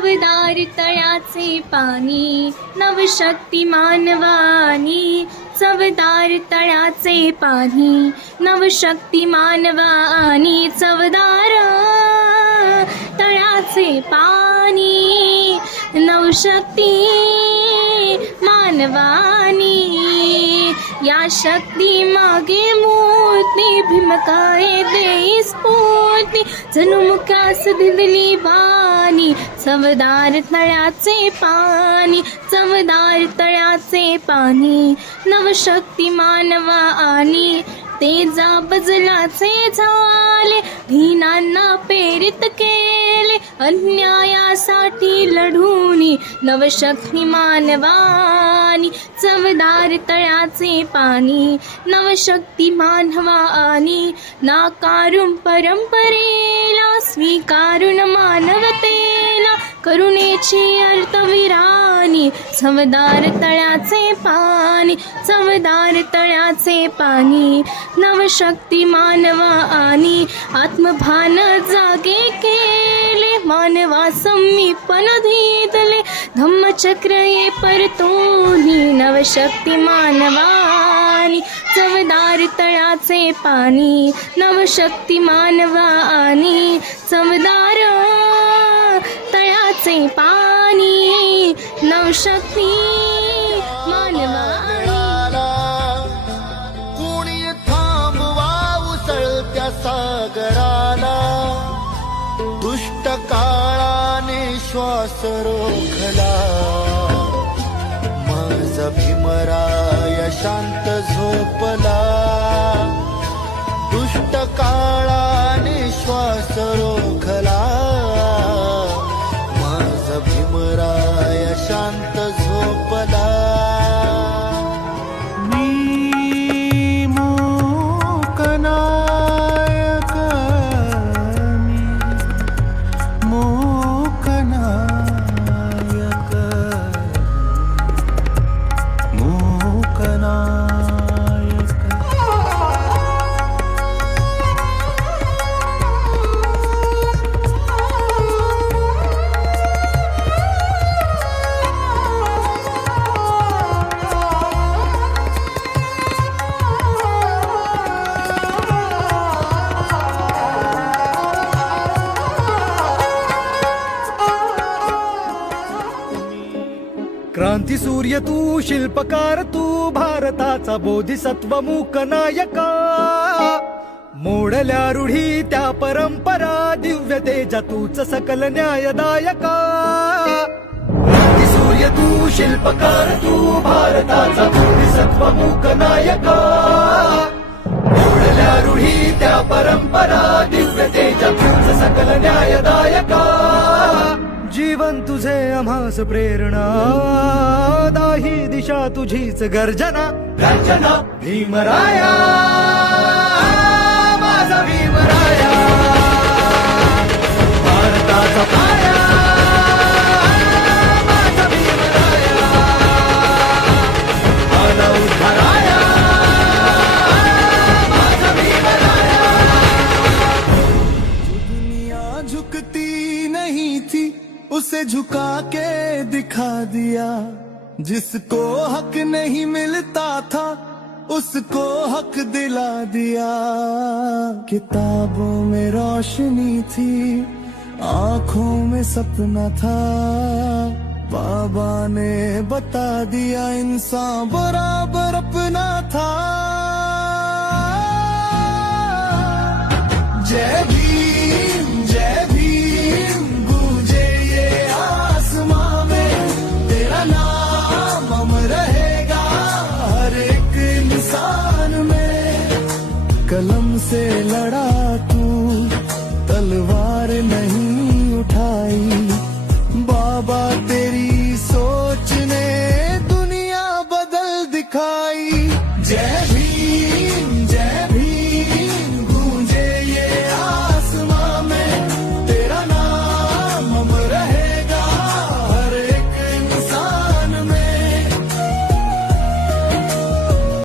चवदार तळ्याचे पाणी नवशक्ती मानवानी, चवदार तळ्याचे पाणी नवशक्ती मानवानी, चवदार तळ्याचे पाणी नवशक्ती मानवानी, या शक्ती मागे मूर्ती भीमकाय दे स्फूर्ती, जणू मुखास दिली वाणी, चवदार तळ्याचे पाणी, चवदार तळ्याचे पाणी नवशक्ती मानवानी, तेजा बजलाचे झाले धीनांना प्रेरित केले, अन्यायासाठी लढूनी नवशक्ती मानवानी, चवदार तळ्याचे पाणी नवशक्ती मानवानी, नाकारून परंपरेला स्वीकारून मानवतेला, करुणेची अर्थविरानी, चवदार तळ्याचे पाणी, चवदार तळ्याचे पाणी नवशक्ती मानवानी, आत्मभान जागे केले मानवा समीपन धीतले, धम्मचक्र ये परतोनी नवशक्ती मानवानी, चवदार तळ्याचे पाणी नवशक्ती मानवानी, चवदार तळ्याचे पाणी नवशक्ती मानवानी. कुणी थांबवा उसळत्या सागराला, दुष्ट काळाने श्वास रोखला, माझा भीमराय शांत झोपला, दुष्ट काळाने श्वास रोखला, माझा भीमराय शांत झोपला. क्रांती सूर्य तू, शिल्पकार तू, भारताचा बोधिसत्व मूक नायका, मोडल्या रूढी त्या परंपरा, दिव्य तेजा तूच सकल न्यायदायका. क्रांती सूर्य तू, शिल्पकार तू, भारताचा बोधिसत्व मूक नायका, मोडल्या रूढी त्या परंपरा, दिव्य तेजा तूच सकल न्यायदायका. जीवन तुझे आम्हास प्रेरणा, दाही दिशा तुझीच गर्जना, गर्जना भीमराया, माझा भीमराया, भारताचा पाया, माझा भीमराया, आला उद्धाराया, माझा भीमराया. जो दुनिया झुकती नहीं थी उसे झुका के दिखा दिया, जिसको हक नहीं मिलता था उसको हक दिला दिया. किताबों में रोशनी थी, आंखों में सपना था, बाबा ने बता दिया इंसान बराबर अपना था. जय भीम जय भीम गूंजे ये आसमां में, तेरा नाम अमर रहेगा हर एक इंसान में. कलम से लड़ा तू, तलवार